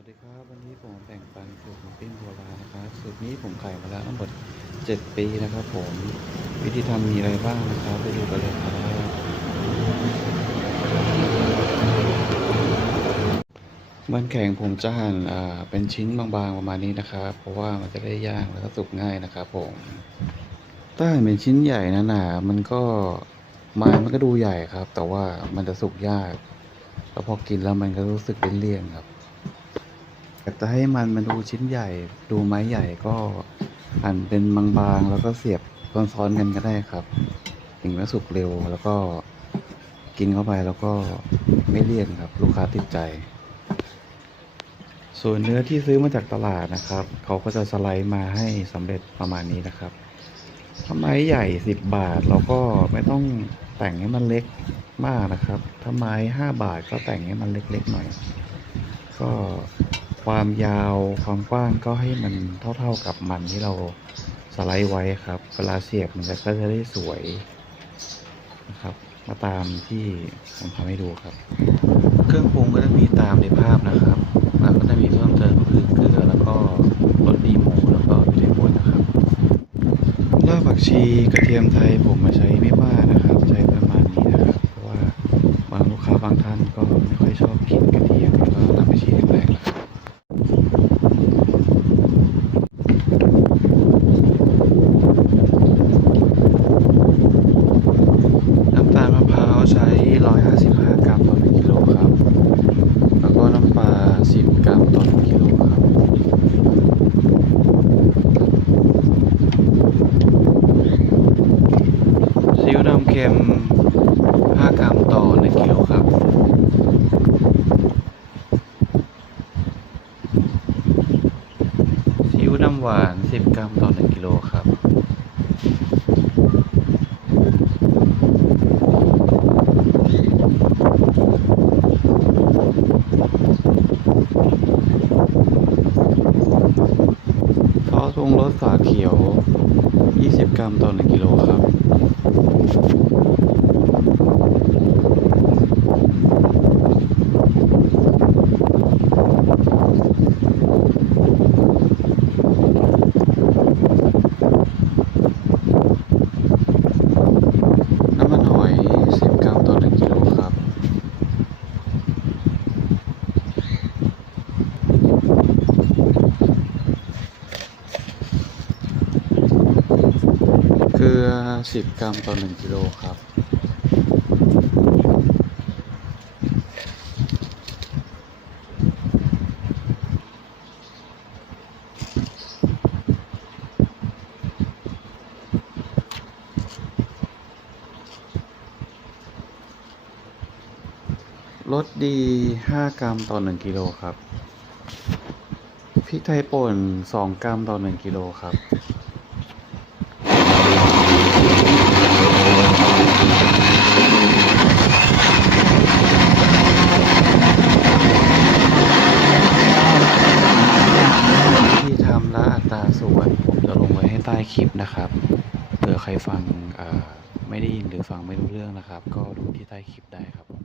วัสดีครับ วันนี้ผมแบ่งปันสูตรหมูปิ้งโบราณนะครับสูตรนี้ผมขายมาแล้วทั้งหมด7 ปีนะครับ ผมวิธีทำมีอะไรบ้างนะครับ ไปดูกันเลยครับมันแข็งผมจะหั่นเป็นชิ้นบางๆประมาณนี้นะครับ เพราะว่ามันจะได้ย่างแล้วก็สุกง่ายนะครับ ผมถ้าหั่นเป็นชิ้นใหญ่นะหนามันก็ไม้มันก็ดูใหญ่ครับ แต่ว่ามันจะสุกยากแล้วพอกินแล้วมันก็รู้สึกเลี่ยนๆครับากจะให้มันมันดูชิ้นใหญ่ ดูไม้ใหญ่ก็หั่นเป็นบางๆ แล้วก็เสียบซ้อนๆกันก็ได้ครับ ถึงจะสุกเร็วแล้วก็กินเข้าไปแล้วก็ไม่เลี่ยนครับ ลูกค้าติดใจ ส่วนเนื้อที่ซื้อมาจากตลาดนะครับ เขาก็จะสไลด์มาให้สำเร็จประมาณนี้นะครับถ้าไม้ใหญ่10บาทเราก็ไม่ต้องแต่งให้มันเล็กมากนะครับ ถ้าไม้5บาทก็แต่งให้มันเล็กๆหน่อย ก็ ความยาวความกว้างก็ให้มันเท่าๆกับมันที่เราสไลด์ไว้ครับเวลาเสียบมันจะก็จะได้สวยนะครับ มาตามที่ผมทำให้ดูครับ เครื่องปรุงก็จะมีตามในภาพนะครับมันก็จะมีเพิ่มเติมคือเกลือแล้วก็รสดีหมูแล้วก็พริกป่นนะครับรากผักชีกระเทียมไทยผมมาใช้ไม่มากนะครับ ใช้ประมาณนี้นะครับเพราะว่าบางลูกค้าบางท่านก็ไม่ค่อยชอบกินกระเทียมแล้วก็รากผักชีแรงๆนะครับ น้ำตาลมะพร้าวใช้ 155 กรัมต่อ 1 กิโลครับ แล้วก็น้ำปลา 10 กรัมต่อ1กิโลครับซีอิ๊วดำเค็ม5กรัมต่อ1กิโลครับซีอิ๊วน้ำหวาน 10 กรัมต่อ 1กิโลครับ ซอสปรุ งรสฝาเขียว 20 กรัมต่อ 1 กิโลครับ 50 กรัมต่อ 1 กิโลครับ รสดี 5 กรัมต่อ 1 กิโลครับ พริกไทยป่น 2 กรัมต่อ 1 กิโลครับ คลิปนะครับเผื่อใครฟังไม่ได้ยินหรือฟังไม่รู้เรื่องนะครับ ก็ดูที่ใต้คลิปได้ครับ